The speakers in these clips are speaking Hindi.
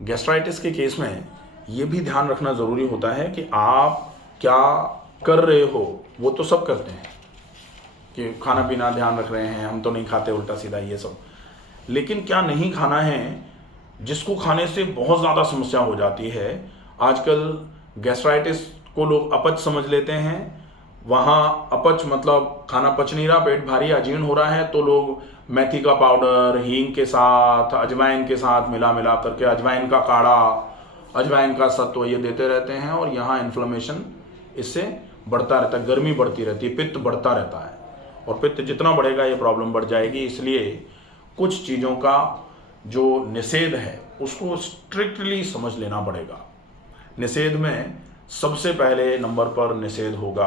गैस्ट्राइटिस के केस में ये भी ध्यान रखना ज़रूरी होता है कि आप क्या कर रहे हो। वो तो सब करते हैं कि खाना पीना ध्यान रख रहे हैं, हम तो नहीं खाते उल्टा सीधा ये सब, लेकिन क्या नहीं खाना है जिसको खाने से बहुत ज़्यादा समस्या हो जाती है। आजकल गैस्ट्राइटिस को लोग अपच समझ लेते हैं। वहाँ अपच मतलब खाना पच नहीं रहा, पेट भारी, अजीर्ण हो रहा है, तो लोग मेथी का पाउडर हींग के साथ अजवाइन के साथ मिला मिला करके अजवाइन का काढ़ा, अजवाइन का सत्व ये देते रहते हैं, और यहाँ इन्फ्लेमेशन इससे बढ़ता रहता है, गर्मी बढ़ती रहती है, पित्त बढ़ता रहता है, और पित्त जितना बढ़ेगा ये प्रॉब्लम बढ़ जाएगी। इसलिए कुछ चीज़ों का जो निषेध है उसको स्ट्रिक्टली समझ लेना पड़ेगा। निषेध में सबसे पहले नंबर पर निषेध होगा,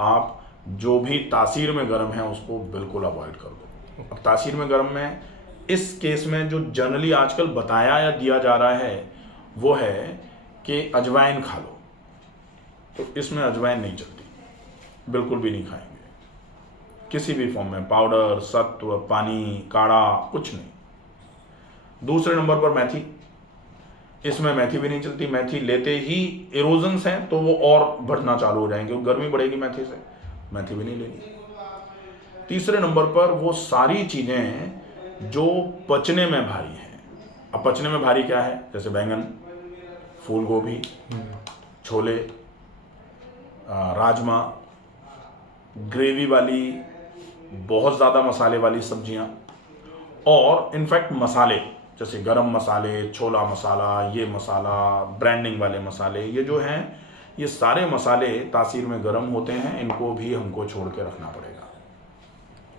आप जो भी तासीर में गर्म है उसको बिल्कुल अवॉइड कर दो। अब तासीर में गर्म में इस केस में जो जनरली आजकल बताया या दिया जा रहा है वो है कि अजवाइन खा लो, तो इसमें अजवाइन नहीं चलती, बिल्कुल भी नहीं खाएंगे किसी भी फॉर्म में, पाउडर, सत्व, पानी, काढ़ा, कुछ नहीं। दूसरे नंबर पर मेथी, इसमें मेथी भी नहीं चलती। मेथी लेते ही इरोजन्स हैं तो वो और बढ़ना चालू हो जाएंगे, गर्मी बढ़ेगी मेथी से, मेथी भी नहीं लेनी। तीसरे नंबर पर वो सारी चीज़ें जो पचने में भारी हैं। अब पचने में भारी क्या है, जैसे बैंगन, फूल गोभी, छोले, राजमा, ग्रेवी वाली बहुत ज़्यादा मसाले वाली सब्जियां, और इनफैक्ट मसाले जैसे गरम मसाले, छोला मसाला, ये मसाला, ब्रांडिंग वाले मसाले, ये जो हैं ये सारे मसाले तासीर में गर्म होते हैं, इनको भी हमको छोड़ के रखना पड़ेगा।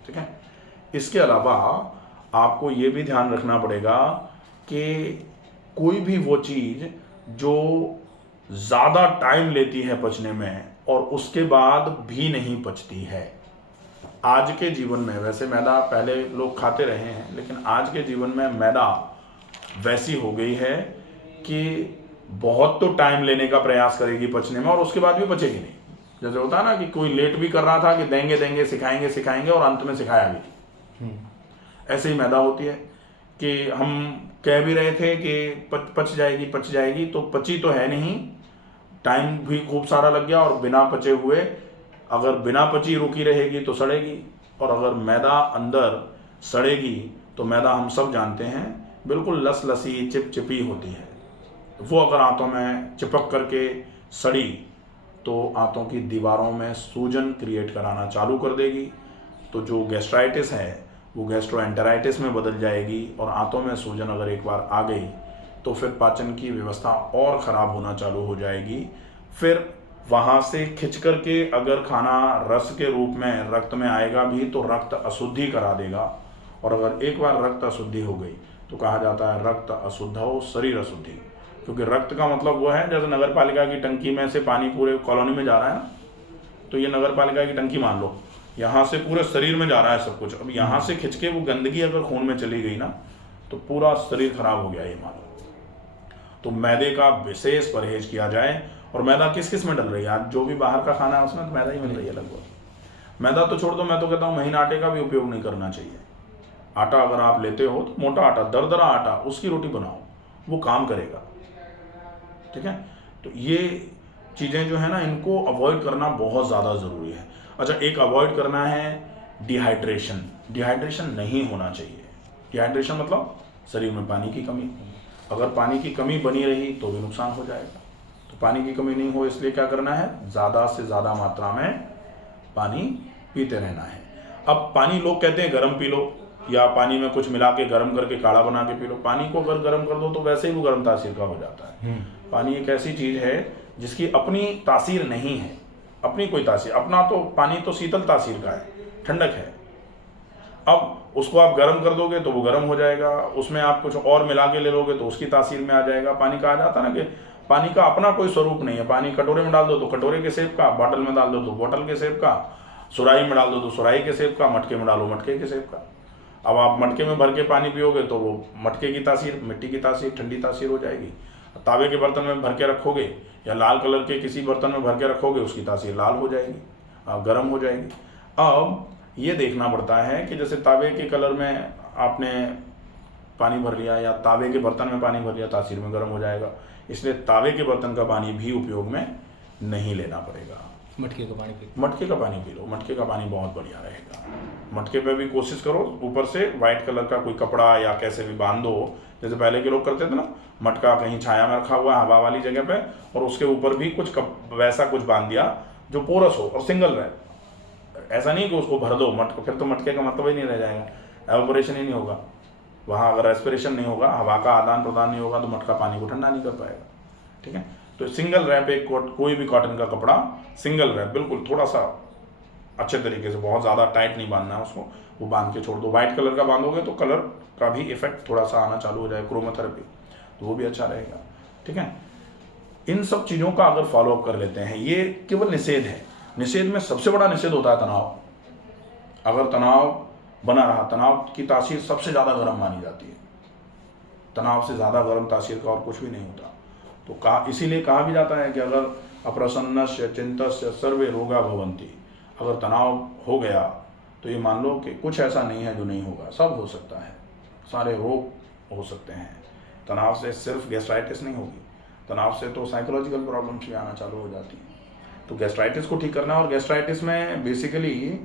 ठीक है। इसके अलावा आपको ये भी ध्यान रखना पड़ेगा कि कोई भी वो चीज़ जो ज़्यादा टाइम लेती है पचने में और उसके बाद भी नहीं पचती है। आज के जीवन में वैसे मैदा पहले लोग खाते रहे हैं, लेकिन आज के जीवन में मैदा वैसी हो गई है कि बहुत तो टाइम लेने का प्रयास करेगी पचने में और उसके बाद भी पचेगी नहीं। जैसे होता है ना कि कोई लेट भी कर रहा था कि देंगे देंगे सिखाएंगे सिखाएंगे और अंत में सिखाया भी। ऐसे ही मैदा होती है कि हम कह भी रहे थे कि पच जाएगी, तो पची तो है नहीं, टाइम भी खूब सारा लग गया, और बिना पचे हुए अगर बिना पची रुकी रहेगी तो सड़ेगी, और अगर मैदा अंदर सड़ेगी तो मैदा हम सब जानते हैं बिल्कुल लसी चिपचिपी होती है। वो अगर आंतों में चिपक करके सड़ी तो आंतों की दीवारों में सूजन क्रिएट कराना चालू कर देगी, तो जो गैस्ट्राइटिस है वो गैस्ट्रोएंटेराइटिस में बदल जाएगी, और आंतों में सूजन अगर एक बार आ गई तो फिर पाचन की व्यवस्था और ख़राब होना चालू हो जाएगी। फिर वहाँ से खिंच करके अगर खाना रस के रूप में रक्त में आएगा भी तो रक्त अशुद्धि करा देगा, और अगर एक बार रक्त अशुद्धि हो गई तो कहा जाता है रक्त अशुद्धौ शरीर अशुद्धि, क्योंकि रक्त का मतलब वो है जैसे नगर पालिका की टंकी में से पानी पूरे कॉलोनी में जा रहा है ना, तो ये नगर पालिका की टंकी मान लो, यहाँ से पूरे शरीर में जा रहा है सब कुछ। अब यहाँ से खिंच के वो गंदगी अगर खून में चली गई ना तो पूरा शरीर खराब हो गया ये मान लो। तो मैदे का विशेष परहेज किया जाए। और मैदा किस किस में डल रही है आज, जो भी बाहर का खाना है उसमें तो मैदा ही मिल रही है लगभग। मैदा तो छोड़ दो, मैं तो कहता हूँ महीन आटे का भी उपयोग नहीं करना चाहिए। आटा अगर आप लेते हो तो मोटा आटा, दरदरा आटा, उसकी रोटी बनाओ, वो काम करेगा। ठीक है। तो ये चीज़ें जो है ना इनको अवॉइड करना बहुत ज़्यादा ज़रूरी है। अच्छा, एक अवॉइड करना है डिहाइड्रेशन। डिहाइड्रेशन नहीं होना चाहिए। डिहाइड्रेशन मतलब शरीर में पानी की कमी। अगर पानी की कमी बनी रही तो भी नुकसान हो जाएगा। तो पानी की कमी नहीं हो इसलिए क्या करना है, ज़्यादा से ज़्यादा मात्रा में पानी पीते रहना है। अब पानी लोग कहते हैं गर्म पी लो, या पानी में कुछ मिला के गर्म करके काढ़ा बना के पी लो। पानी को अगर गर्म कर दो तो वैसे ही वो गर्म तासीर का हो जाता है। पानी एक ऐसी चीज़ है जिसकी अपनी तासीर नहीं है, अपनी कोई तासीर, अपना तो पानी तो शीतल तासीर का है, ठंडक है। अब उसको आप गर्म कर दोगे तो वो गर्म हो जाएगा, उसमें आप कुछ और मिला के ले लोगे तो उसकी तासीर में आ जाएगा। पानी कहा जाता है ना कि पानी का अपना कोई स्वरूप नहीं है। पानी कटोरे में डाल दो तो कटोरे के शेप का, बॉटल में डाल दो तो बॉटल के शेप का, सुराही में डाल दो तो सुराही के शेप का, मटके में डालो मटके के शेप का। अब आप मटके में भर के पानी पियोगे तो वो मटके की तासीर, मिट्टी की तासीर, ठंडी तासीर हो जाएगी। तावे के बर्तन में भर के रखोगे या लाल कलर के किसी बर्तन में भर के रखोगे, उसकी तासीर लाल हो जाएगी, गर्म हो जाएगी। अब ये देखना पड़ता है कि जैसे तावे के कलर में आपने पानी भर लिया या तावे के बर्तन में पानी भर लिया, तासीर में गर्म हो जाएगा। इसलिए तावे के बर्तन का पानी भी उपयोग में नहीं लेना पड़ेगा। मटके का पानी मटके का पानी पी लो, मटके का पानी बहुत बढ़िया रहेगा। मटके पे भी कोशिश करो ऊपर से वाइट कलर का कोई कपड़ा या कैसे भी बांध दो, जैसे पहले के लोग करते थे ना, मटका कहीं छाया में रखा हुआ हवा वाली जगह पे और उसके ऊपर भी कुछ वैसा कुछ बांध दिया जो पोरस हो और सिंगल रहे। ऐसा नहीं कि उसको भर दो मटका, फिर तो मटके का मतलब ही नहीं रह जाएगा, एवापोरेशन ही नहीं होगा वहाँ। अगर रेस्पिरेशन नहीं होगा, हवा का आदान प्रदान नहीं होगा, तो मटका पानी को ठंडा नहीं कर पाएगा। ठीक है, तो सिंगल रैप, एक कोई भी कॉटन का कपड़ा सिंगल रैप, बिल्कुल थोड़ा सा अच्छे तरीके से, बहुत ज़्यादा टाइट नहीं बांधना है उसको, वो बांध के छोड़ दो। वाइट कलर का बांधोगे तो कलर का भी इफेक्ट थोड़ा सा आना चालू हो जाए, क्रोमोथेरेपी, तो वो भी अच्छा रहेगा। ठीक है, इन सब चीज़ों का अगर फॉलोअप कर लेते हैं, ये केवल निषेध है। निषेध में सबसे बड़ा निषेध होता है तनाव। अगर तनाव बना रहा, तनाव की तासीर सबसे ज़्यादा गर्म मानी जाती है, तनाव से ज़्यादा गर्म तासीर का और कुछ भी नहीं होता। तो इसीलिए कहा भी जाता है कि अगर अप्रसन्नस्य चिंतस्य सर्वे रोगा भवन्ति, अगर तनाव हो गया तो ये मान लो कि कुछ ऐसा नहीं है जो नहीं होगा, सब हो सकता है, सारे रोग हो सकते हैं। तनाव से सिर्फ गैस्ट्राइटिस नहीं होगी, तनाव से तो साइकोलॉजिकल प्रॉब्लम्स भी आना चालू हो जाती हैं। तो गैस्ट्राइटिस को ठीक करना, और गैस्ट्राइटिस में बेसिकली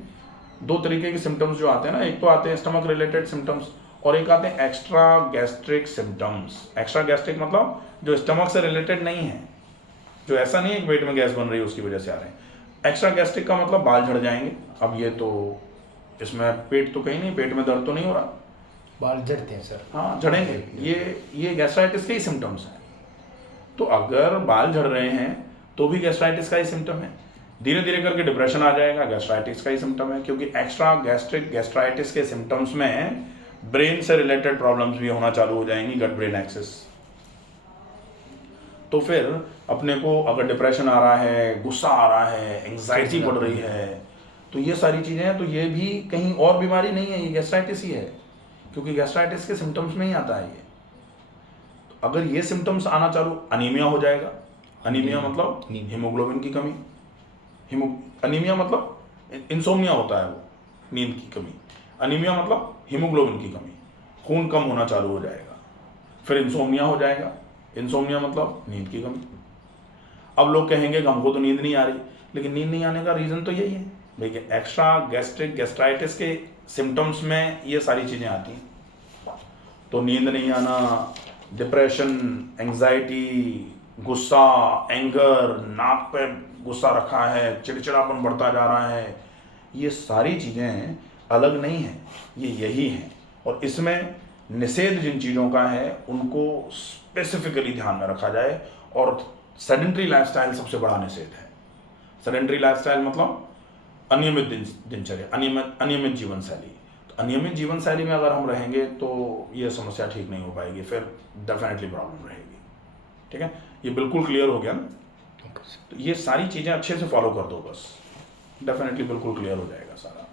दो तरीके के सिम्टम्स जो आते हैं ना, एक तो आते हैं स्टमक रिलेटेड सिम्टम्स और एक आते हैं extra gastric symptoms. Extra gastric मतलब जो स्टमक से रिलेटेड नहीं है, जो ऐसा नहीं है कि पेट में गैस बन रही है उसकी वजह से आ रहे हैं। एक्स्ट्रा गैस्ट्रिक का मतलब बाल झड़ जाएंगे। अब ये तो इसमें पेट तो कहीं नहीं, पेट में दर्द तो नहीं हो रहा, बाल झड़ते हैं सर। हाँ झड़ेंगे, ये गैस्ट्राइटिस के ही सिम्टम्स हैं। तो अगर बाल झड़ रहे हैं तो भी गैस्ट्राइटिस का ही सिम्टम है। धीरे धीरे करके डिप्रेशन आ जाएगा, गैस्ट्राइटिस का ही सिम्टम है, क्योंकि एक्स्ट्रा गैस्ट्राइटिस के सिम्टम्स में ब्रेन से रिलेटेड प्रॉब्लम्स भी होना चालू हो जाएंगी, गट ब्रेन एक्सिस। तो फिर अपने को अगर डिप्रेशन आ रहा है, गुस्सा आ रहा है, एंग्जाइटी बढ़ रही है, तो ये सारी चीज़ें हैं, तो ये भी कहीं और बीमारी नहीं है, ये गैस्ट्राइटिस ही है, क्योंकि गैस्ट्राइटिस के सिम्टम्स में ही आता है ये। तो अगर ये सिम्टम्स आना चालू, अनीमिया हो जाएगा। अनीमिया मतलब हीमोग्लोबिन की कमी, अनीमिया मतलब इंसोम्निया होता है वो, नींद की कमी। अनीमिया मतलब हीमोग्लोबिन की कमी, खून कम होना चालू हो जाएगा, फिर इंसोम्निया हो जाएगा। इंसोम्निया मतलब नींद की कमी। अब लोग कहेंगे कि हमको तो नींद नहीं आ रही, लेकिन नींद नहीं आने का रीज़न तो यही है, देखिए एक्स्ट्रा गैस्ट्राइटिस के सिम्टम्स में ये सारी चीज़ें आती हैं। तो नींद नहीं आना, डिप्रेशन, एंग्जाइटी, गुस्सा, एंगर, नाक पे गुस्सा रखा है, चिड़चिड़ापन बढ़ता जा रहा है, ये सारी चीज़ें अलग नहीं हैं, ये यही हैं। और इसमें निषेध जिन चीज़ों का है उनको स्पेसिफिकली ध्यान में रखा जाए। और सेडेंट्री लाइफस्टाइल सबसे बड़ा निषेध है। सेडेंट्री लाइफस्टाइल मतलब अनियमित दिनचर्या, अनियमित जीवन शैली। तो अनियमित जीवन शैली में अगर हम रहेंगे तो ये समस्या ठीक नहीं हो पाएगी, फिर डेफिनेटली प्रॉब्लम रहेगी। ठीक है, ये बिल्कुल क्लियर हो गया ना? तो ये सारी चीज़ें अच्छे से फॉलो कर दो बस, डेफिनेटली बिल्कुल क्लियर हो जाएगा सारा।